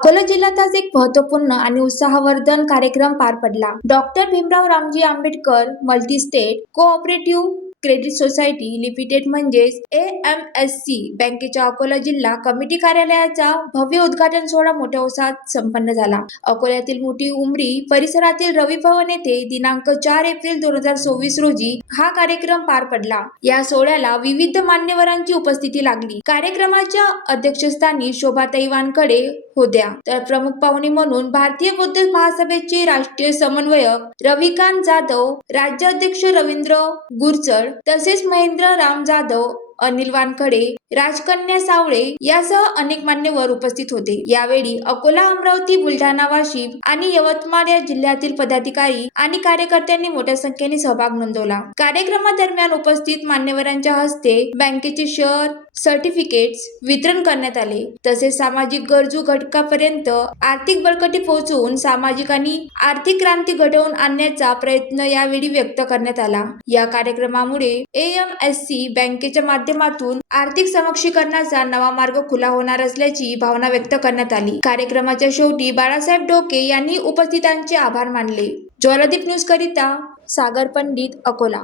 अकोला जिल्ह्यात आज एक महत्त्वपूर्ण आणि उत्साहवर्धन कार्यक्रम पार पडला. Doctor Bhimrao Ramji Ambedkar multi state cooperative credit society limited म्हणजेच AMSC बँकेच्या अकोला जिल्हा कमिटी कार्यालयाचा भव्य उद्घाटन सोहळा मोठ्या उत्साहात संपन्न झाला. अकोल्यातील मोठी उमरी परिसरातील रवी भवन येथे दिनांक 4 एप्रिल 2024 रोजी हा कार्यक्रम पार पडला. या सोहळ्याला विविध मान्यवरांची उपस्थिती लागली. कार्यक्रमाच्या अध्यक्षस्थानी शोभाताई वानखडे होत्या, तर प्रमुख पाहुणे म्हणून भारतीय बौद्ध महासभेचे राष्ट्रीय समन्वयक रविकांत जाधव, राज्याध्यक्ष रवींद्र गुरचड तसेच महेंद्र राम जाधव, अनिल वानखडे, राजकन्या सावळे यासह अनेक मान्यवर उपस्थित होते. यावेळी अकोला, अमरावती, बुलढाणा, वाशिम आणि यवतमाळ या जिल्ह्यातील पदाधिकारी आणि कार्यकर्त्यांनी मोठ्या संख्येने सहभाग नोंदवला. कार्यक्रमादरम्यान उपस्थित मान्यवरांच्या हस्ते बँकेचे शेअर सर्टिफिकेट्स वितरण करण्यात आले. तसेच सामाजिक गरजू घटकापर्यंत आर्थिक बळकटी पोहोचवून सामाजिक आणि आर्थिक क्रांती घडवून आणण्याचा प्रयत्न यावेळी व्यक्त करण्यात आला. या कार्यक्रमामुळे AMSC बँकेच्या माध्यमातून आर्थिक सक्षमीकरणाचा नवा मार्ग खुला होणार असल्याची भावना व्यक्त करण्यात आली. कार्यक्रमाच्या शेवटी बाळासाहेब ढोके यांनी उपस्थितांचे आभार मानले. ज्वालादीप न्यूज करिता सागर पंडित, अकोला.